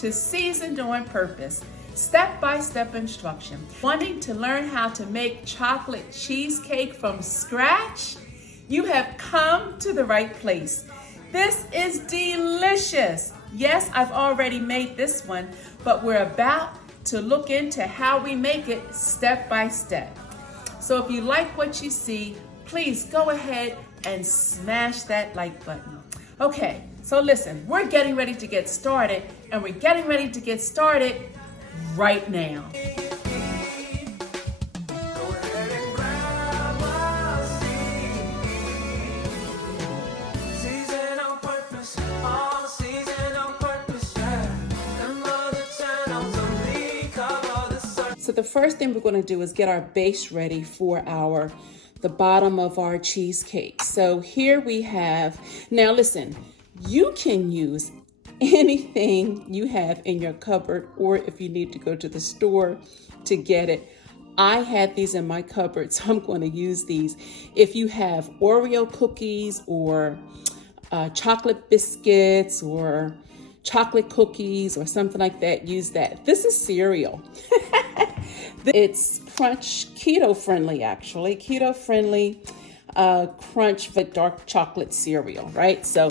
to Seasoned on Purpose, step-by-step instruction. Wanting to learn how to make chocolate cheesecake from scratch? You have come to the right place. This is delicious. Yes, I've already made this one, but we're about to look into how we make it step by step. So if you like what you see, please go ahead and smash that like button. Okay, so listen, we're getting ready to get started, and we're getting ready to get started right now. So the first thing we're going to do is get our base ready for the bottom of our cheesecake. So here we have, now listen, you can use anything you have in your cupboard, or if you need to go to the store to get it. I had these in my cupboard, so I'm going to use these. If you have Oreo cookies or chocolate biscuits or chocolate cookies or something like that, use that. This is cereal. It's keto friendly, actually. Keto friendly crunch with dark chocolate cereal, right? So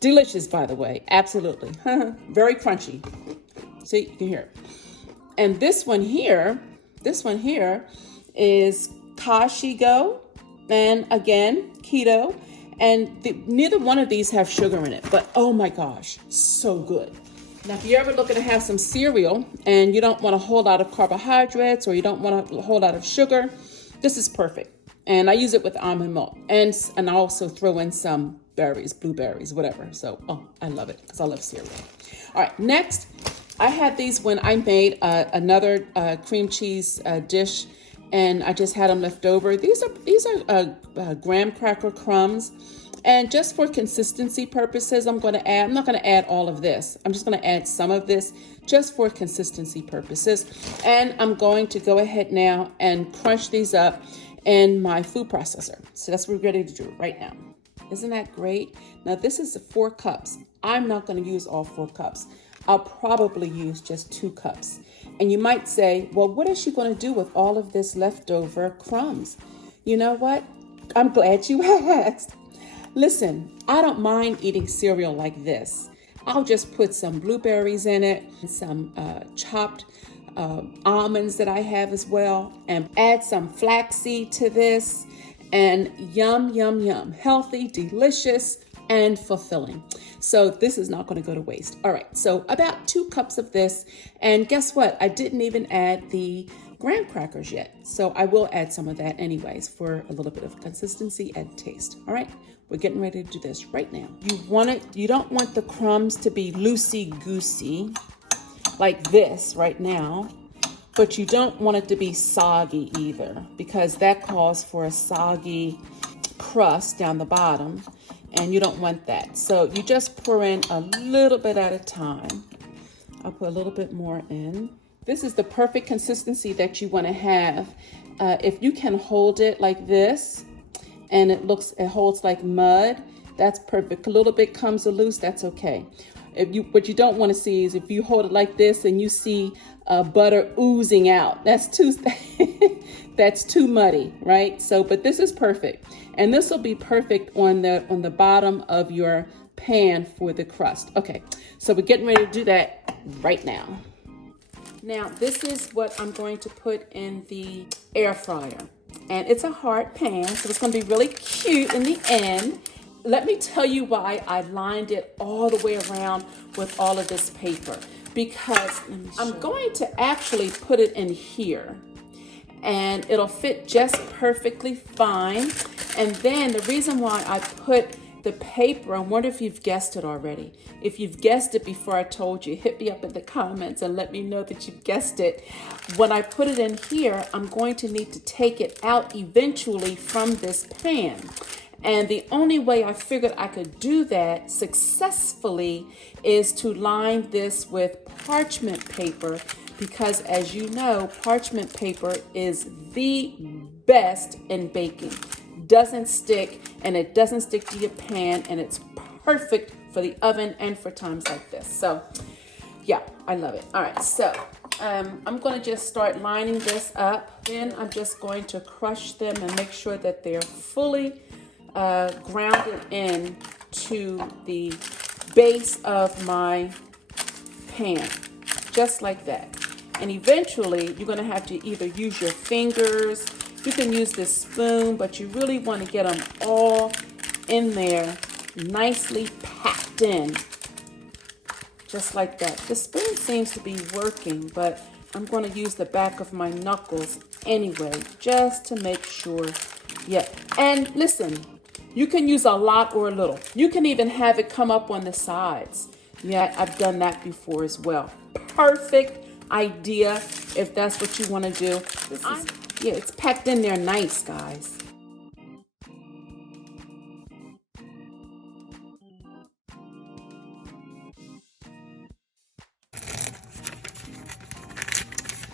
delicious, by the way. Absolutely. Very crunchy. See, you can hear it. And this one here is Kashigo, and again, keto. And neither one of these have sugar in it, but oh my gosh, so good. Now, if you're ever looking to have some cereal and you don't want a whole lot of carbohydrates or you don't want a whole lot of sugar, this is perfect. And I use it with almond milk, and I also throw in some berries, blueberries, whatever. So, I love it because I love cereal. All right, next, I had these when I made another cream cheese dish, and I just had them left over. These are graham cracker crumbs. And just for consistency purposes, I'm not going to add all of this. I'm just going to add some of this just for consistency purposes. And I'm going to go ahead now and crunch these up in my food processor. So that's what we're ready to do right now. Isn't that great? Now this is 4 cups. I'm not going to use all 4 cups. I'll probably use just 2 cups. And you might say, well, what is she going to do with all of this leftover crumbs? You know what? I'm glad you asked. Listen, I don't mind eating cereal like this. I'll just put some blueberries in it, some chopped almonds that I have as well, and add some flaxseed to this, and yum, yum, yum. Healthy, delicious, and fulfilling. So this is not going to go to waste. All right, so about 2 cups of this, and guess what? I didn't even add the graham crackers yet, so I will add some of that anyways for a little bit of consistency and taste. All right, we're getting ready to do this right now. You don't want the crumbs to be loosey-goosey like this right now, but you don't want it to be soggy either, because that calls for a soggy crust down the bottom, and you don't want that. So you just pour in a little bit at a time. I'll put a little bit more in. This is the perfect consistency that you want to have. If you can hold it like this, and it holds like mud, that's perfect. A little bit comes loose, that's okay. What you don't want to see is if you hold it like this and you see butter oozing out. That's too muddy, right? So, but this is perfect, and this will be perfect on the bottom of your pan for the crust. Okay, so we're getting ready to do that right now. Now, this is what I'm going to put in the air fryer. And it's a hard pan, so it's going to be really cute in the end. Let me tell you why I lined it all the way around with all of this paper. Because I'm going to actually put it in here. And it'll fit just perfectly fine. And then the reason why I put the paper, I wonder if you've guessed it already. If you've guessed it before I told you, hit me up in the comments and let me know that you've guessed it. When I put it in here, I'm going to need to take it out eventually from this pan. And the only way I figured I could do that successfully is to line this with parchment paper, because as you know, parchment paper is the best in baking. Doesn't stick, and it doesn't stick to your pan, and it's perfect for the oven and for times like this. So Yeah, I love it. All right, so I'm going to just start lining this up. Then I'm just going to crush them and make sure that they're fully grounded in to the base of my pan, just like that. And eventually you're going to have to either use your fingers, you can use this spoon, but you really want to get them all in there, nicely packed in, just like that. The spoon seems to be working, but I'm going to use the back of my knuckles anyway, just to make sure. Yeah, and listen, you can use a lot or a little. You can even have it come up on the sides. Yeah, I've done that before as well. Perfect idea if that's what you want to do. Yeah, it's packed in there nice, guys.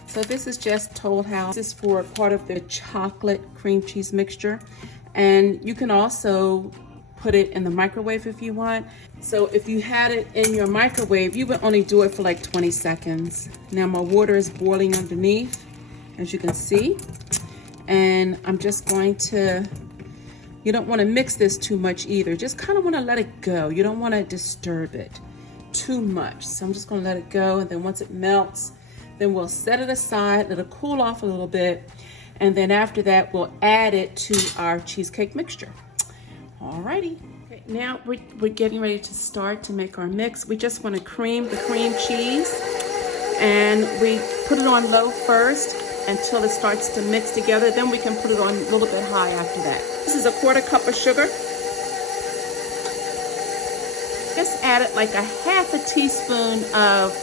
So this is just Toll House. This is for part of the chocolate cream cheese mixture. And you can also put it in the microwave if you want. So if you had it in your microwave, you would only do it for like 20 seconds. Now my water is boiling underneath, as you can see. And I'm just going to, you don't want to mix this too much either. Just kind of want to let it go. You don't want to disturb it too much. So I'm just going to let it go. And then once it melts, then we'll set it aside, let it cool off a little bit. And then after that, we'll add it to our cheesecake mixture. Alrighty. Okay, now we're getting ready to start to make our mix. We just want to cream the cream cheese. And we put it on low first until it starts to mix together. Then we can put it on a little bit high after that. This is a 1/4 cup of sugar. Just added like a 1/2 teaspoon of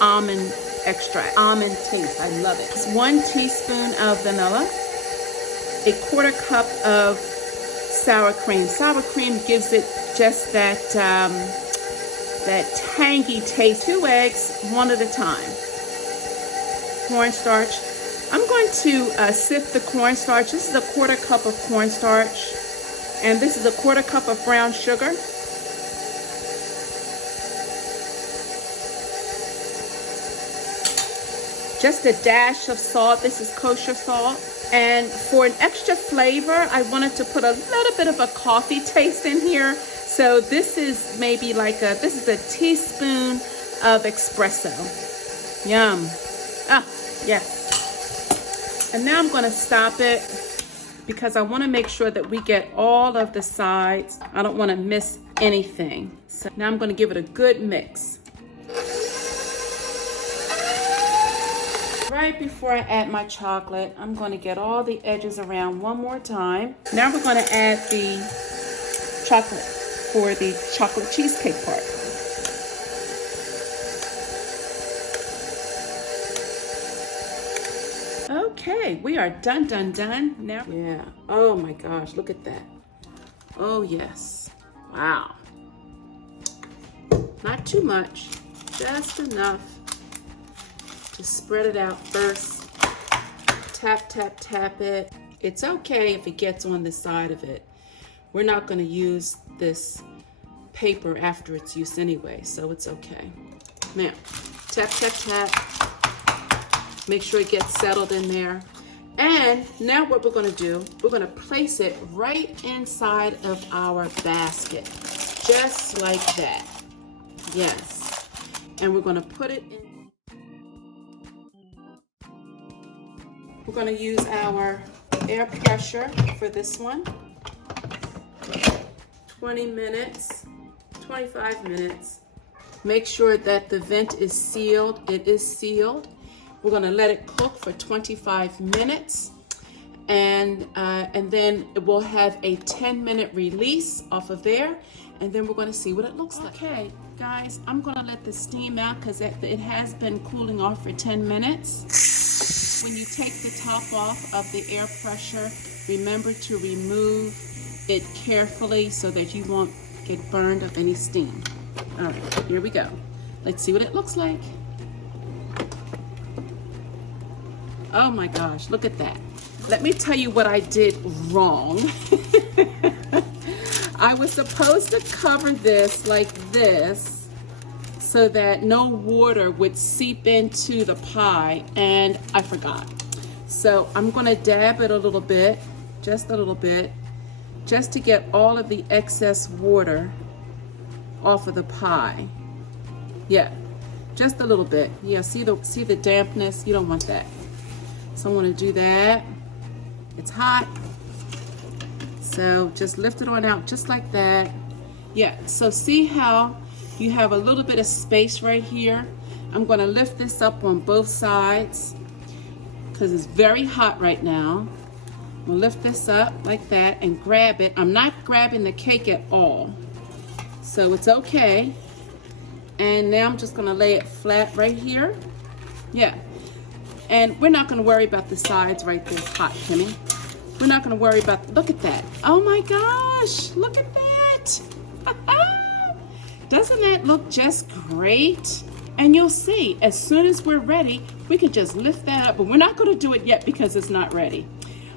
almond extract, almond taste. I love it. It's 1 teaspoon of vanilla, a 1/4 cup of sour cream. Sour cream gives it just that that tangy taste. 2 eggs, 1 at a time. Cornstarch. I'm going to sift the cornstarch. This is a 1/4 cup of cornstarch, and this is a 1/4 cup of brown sugar. Just a dash of salt. This is kosher salt. And for an extra flavor, I wanted to put a little bit of a coffee taste in here. So this is maybe like this is a teaspoon of espresso. Yum. Ah, yes. And now I'm going to stop it because I want to make sure that we get all of the sides. I don't want to miss anything. So now I'm going to give it a good mix. Right before I add my chocolate, I'm going to get all the edges around one more time. Now we're going to add the chocolate for the chocolate cheesecake part. Okay, we are done. Now, yeah. Oh my gosh, look at that. Oh yes. Wow. Not too much, just enough to spread it out first. Tap, tap, tap it. It's okay if it gets on the side of it. We're not going to use this paper after its use anyway, so it's okay. Now, tap, tap, tap. Make sure it gets settled in there. And now what we're going to do, we're going to place it right inside of our basket, just like that. Yes. And we're going to put it in. We're going to use our air pressure for this one. 20 minutes, 25 minutes. Make sure that the vent is sealed. It is sealed. We're going to let it cook for 25 minutes. And then it will have a 10-minute release off of there. And then we're going to see what it looks like. Okay, guys, I'm going to let the steam out because it has been cooling off for 10 minutes. When you take the top off of the air pressure, remember to remove it carefully so that you won't get burned of any steam. All right, here we go. Let's see what it looks like. Oh my gosh, look at that. Let me tell you what I did wrong. I was supposed to cover this like this so that no water would seep into the pie, and I forgot. So I'm gonna dab it a little bit, just a little bit, just to get all of the excess water off of the pie. Yeah, just a little bit. Yeah, see the dampness? You don't want that. So I'm gonna do that. It's hot. So just lift it on out just like that. Yeah, so see how you have a little bit of space right here? I'm gonna lift this up on both sides because it's very hot right now. I'm gonna lift this up like that and grab it. I'm not grabbing the cake at all, so it's okay. And now I'm just gonna lay it flat right here. Yeah, and we're not gonna worry about the sides right there. Hot, Kimmy. We're not gonna worry about, look at that. Oh my gosh, look at that. Doesn't that look just great? And you'll see, as soon as we're ready, we can just lift that up, but we're not gonna do it yet because it's not ready.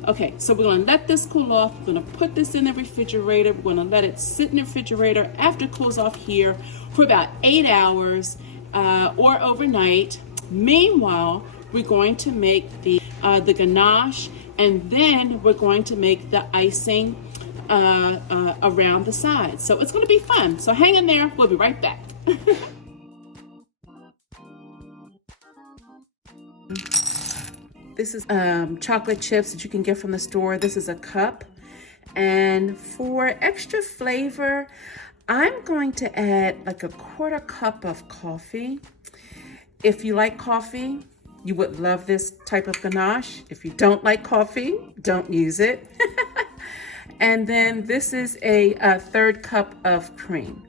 Okay, so we're gonna let this cool off. We're gonna put this in the refrigerator. We're gonna let it sit in the refrigerator after it cools off here for about 8 hours or overnight. Meanwhile, we're going to make the ganache, and then we're going to make the icing around the sides. So it's gonna be fun. So hang in there, we'll be right back. This is chocolate chips that you can get from the store. This is a cup. And for extra flavor, I'm going to add like a 1/4 cup of coffee. If you like coffee, you would love this type of ganache. If you don't like coffee, don't use it. And then this is a 1/3 cup of cream.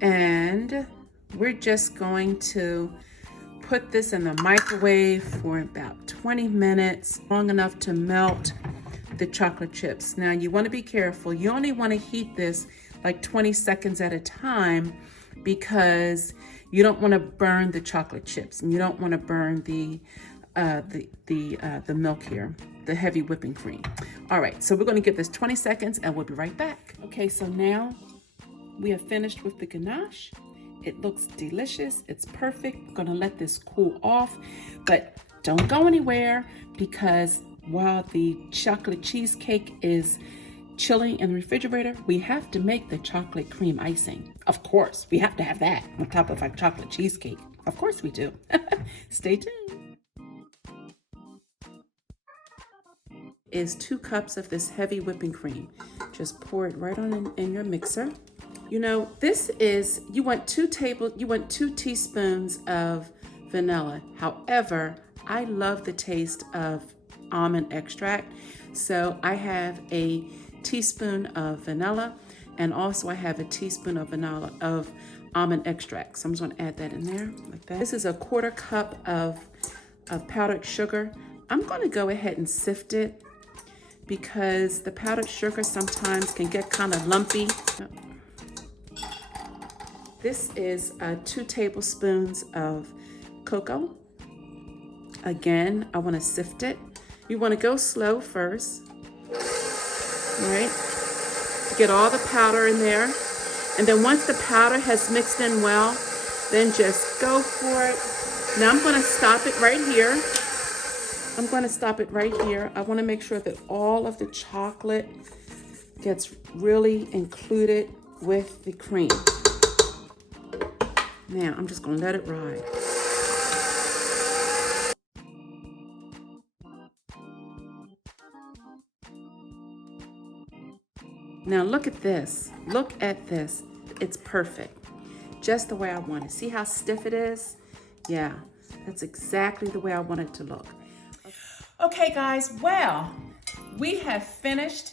And we're just going to put this in the microwave for about 20 minutes, long enough to melt the chocolate chips. Now you want to be careful. You only want to heat this like 20 seconds at a time because you don't want to burn the chocolate chips, and you don't want to burn the milk here, the heavy whipping cream. All right, so we're going to give this 20 seconds and we'll be right back. Okay, so now we have finished with the ganache. It looks delicious. It's perfect. I'm gonna let this cool off, but don't go anywhere because while the chocolate cheesecake is chilling in the refrigerator, we have to make the chocolate cream icing. Of course, we have to have that on top of our chocolate cheesecake. Of course we do. Stay tuned. Is 2 cups of this heavy whipping cream. Just pour it right on in your mixer. You know, this is, you want 2 teaspoons of vanilla. However, I love the taste of almond extract. So I have a teaspoon of vanilla, and also I have a teaspoon of almond extract. So I'm just gonna add that in there like that. This is a 1/4 cup of powdered sugar. I'm gonna go ahead and sift it because the powdered sugar sometimes can get kind of lumpy. This is 2 tablespoons of cocoa. Again, I want to sift it. You want to go slow first, right? Get all the powder in there. And then once the powder has mixed in well, then just go for it. Now I'm going to stop it right here. I want to make sure that all of the chocolate gets really included with the cream. Now, I'm just gonna let it ride. Now look at this. Look at this. It's perfect. Just the way I want it. See how stiff it is? Yeah, that's exactly the way I want it to look. Okay guys, well, we have finished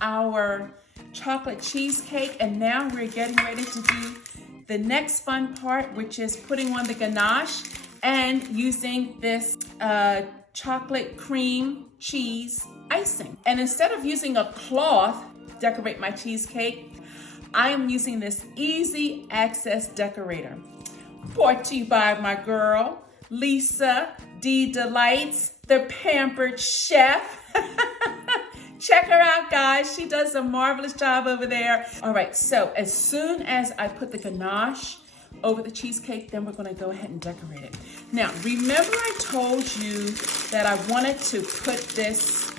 our chocolate cheesecake, and now we're getting ready to do the next fun part, which is putting on the ganache and using this chocolate cream cheese icing. And instead of using a cloth to decorate my cheesecake, I am using this easy access decorator. Brought to you by my girl, Lisa D. Delights, the pampered chef. Check her out, guys. She does a marvelous job over there. All right, so as soon as I put the ganache over the cheesecake, then we're gonna go ahead and decorate it. Now, remember I told you that I wanted to put this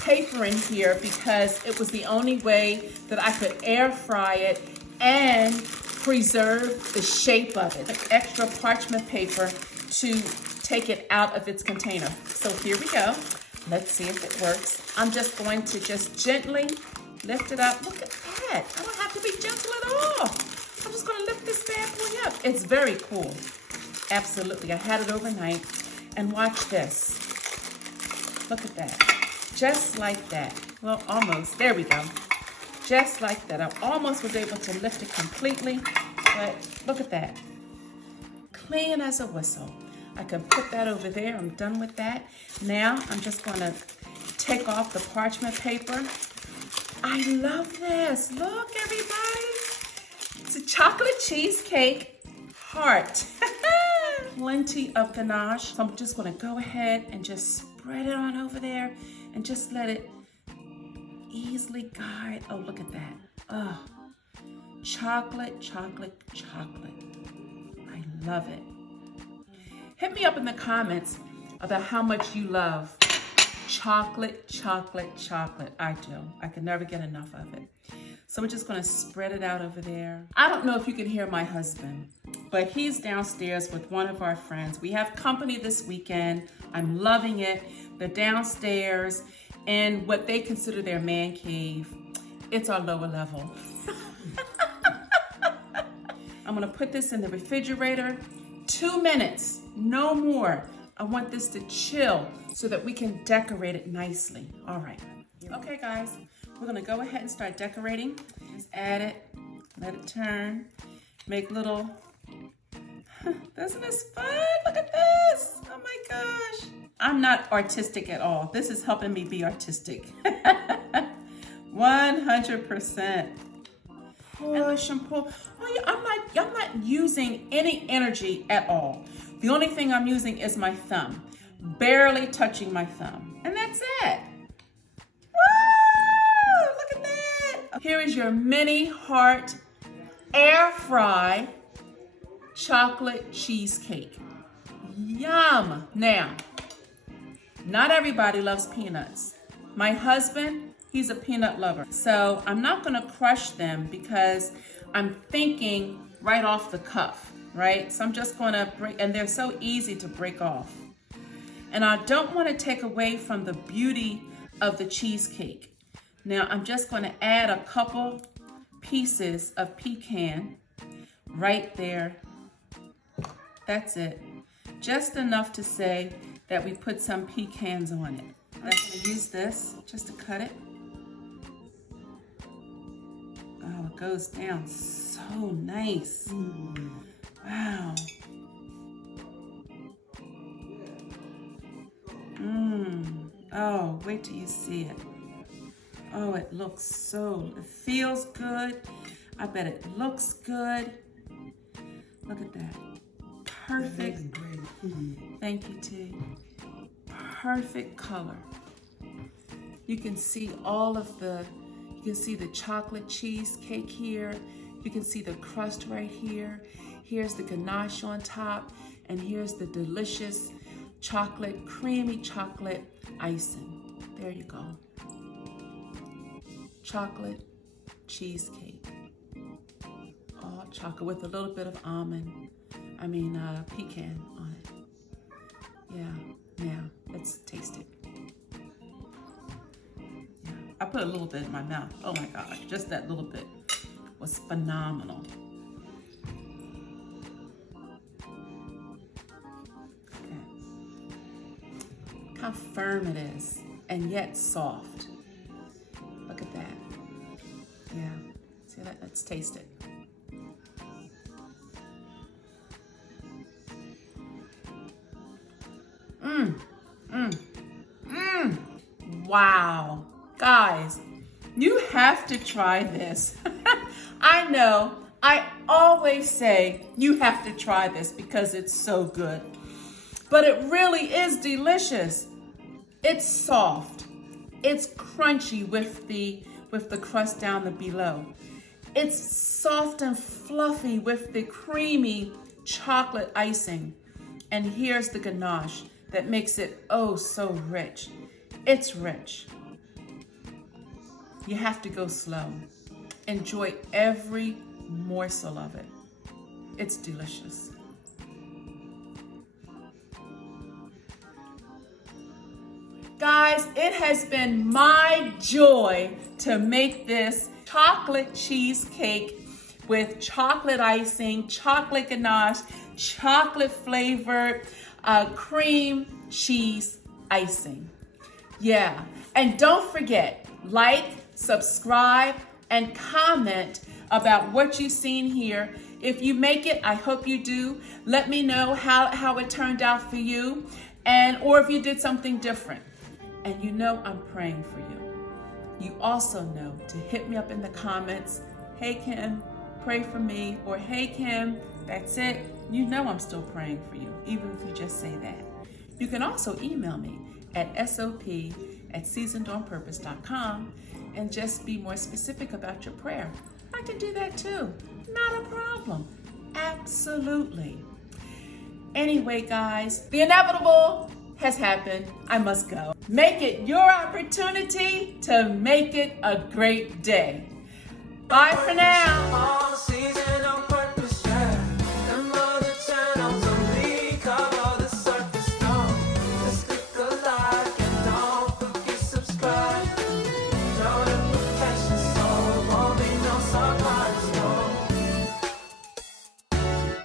paper in here because it was the only way that I could air fry it and preserve the shape of it. Extra parchment paper to take it out of its container. So here we go. Let's see if it works. I'm just going to gently lift it up. Look at that. I don't have to be gentle at all. I'm just gonna lift this bad boy up. It's very cool. Absolutely. I had it overnight. And watch this. Look at that. Just like that. Well, almost. There we go. Just like that. I almost was able to lift it completely, but look at that. Clean as a whistle. I can put that over there. I'm done with that. Now I'm just gonna take off the parchment paper. I love this. Look, everybody. It's a chocolate cheesecake heart. Plenty of ganache. So I'm just gonna go ahead and just spread it on over there and just let it easily guide. Oh, look at that. Oh, chocolate, chocolate, chocolate. I love it. Hit me up in the comments about how much you love chocolate, chocolate, chocolate. I do. I can never get enough of it. So we're just gonna spread it out over there. I don't know if you can hear my husband, but he's downstairs with one of our friends. We have company this weekend. I'm loving it. They're downstairs in what they consider their man cave. It's our lower level. I'm gonna put this in the refrigerator. 2 minutes, no more. I want this to chill so that we can decorate it nicely. All right. Okay, guys, we're gonna go ahead and start decorating. Just add it, let it turn, make little, isn't this fun? Look at this, oh my gosh. I'm not artistic at all. This is helping me be artistic. 100%. Push and pull. Oh, yeah, I'm not using any energy at all. The only thing I'm using is my thumb. Barely touching my thumb. And that's it. Woo! Look at that. Here is your mini heart air fry chocolate cheesecake. Yum. Now, not everybody loves peanuts. My husband, he's a peanut lover. So I'm not gonna crush them because I'm thinking right off the cuff, right? So I'm just gonna break, and they're so easy to break off. And I don't wanna take away from the beauty of the cheesecake. Now I'm just gonna add a couple pieces of pecan right there. That's it. Just enough to say that we put some pecans on it. I'm gonna use this just to cut it. Oh, it goes down so nice. Wow. Oh, wait till you see it. Oh, it looks so, it feels good. I bet it looks good. Look at that. Perfect. Thank you, T. Perfect color. You can see all of the, you can see the chocolate cheesecake here. You can see the crust right here. Here's the ganache on top. And here's the delicious chocolate, creamy chocolate icing. There you go. Chocolate cheesecake. All chocolate with a little bit of almond, pecan on it. Yeah, now let's taste it. Yeah, I put a little bit in my mouth. Oh my gosh, just that little bit was phenomenal. Okay. Look how firm it is and yet soft. Look at that. Yeah, see that? Let's taste it. Wow, guys, you have to try this. I know, I always say you have to try this because it's so good, but it really is delicious. It's soft, it's crunchy with the crust down below. It's soft and fluffy with the creamy chocolate icing. And here's the ganache that makes it oh so rich. It's rich. You have to go slow. Enjoy every morsel of it. It's delicious. Guys, it has been my joy to make this chocolate cheesecake with chocolate icing, chocolate ganache, chocolate flavored cream cheese icing. Yeah, and don't forget, like, subscribe, and comment about what you've seen here. If you make it, I hope you do. Let me know how it turned out for you, or if you did something different. And you know I'm praying for you. You also know to hit me up in the comments. Hey Kim, pray for me. Or hey Kim, that's it. You know I'm still praying for you, even if you just say that. You can also email me at sop@seasonedonpurpose.com and just be more specific about your prayer. I can do that too. Not a problem. Absolutely. Anyway, guys, the inevitable has happened. I must go. Make it your opportunity to make it a great day. Bye for now.